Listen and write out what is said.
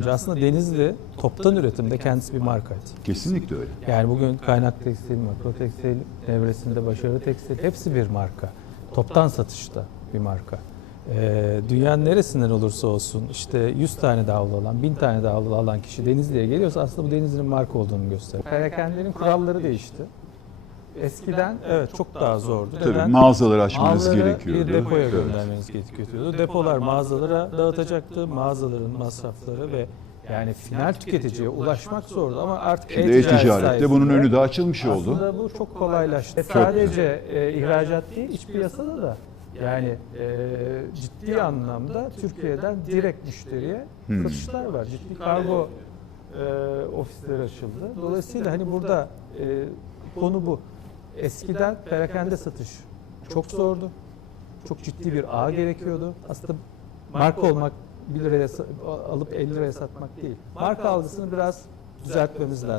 önce. Aslında Denizli toptan üretimde kendisi bir markaydı. Kesinlikle öyle. Yani bugün Kaynak Tekstil, Makro Tekstil, devresinde Başarı Tekstil hepsi bir marka. Toptan satışta bir marka. Ee, dünyanın neresinden olursa olsun işte 100 tane de havlu alan, 1000 tane de havlu alan kişi Denizli'ye geliyorsa aslında bu Denizli'nin marka olduğunu gösteriyor. Perakendelerin kuralları değişti. Eskiden evet çok daha zordu. Tabii Neden? mağazaları açmanız Malları gerekiyordu. bir depoya Evet. göndermeniz gerekiyordu. Depolar mağazalara dağıtacaktı. Mağazaların masrafları ve yani final tüketiciye ulaşmak zordu ama artık Şimdi e-ticarette sayesinde bunun önü de açılmış oldu. Aslında bu çok kolaylaştı. Sadece e, ihracat değil, iç piyasada da yani e, ciddi anlamda Türkiye'den direkt müşteriye Hmm. satışlar var. Ciddi kargo e, ofisleri açıldı. Dolayısıyla hani burada e, konu bu. Eskiden perakende satış çok zordu. Çok ciddi bir ağ gerekiyordu. Aslında marka olmak 1 liraya alıp 50 liraya satmak değil. Marka algısını biraz düzeltmemiz lazım.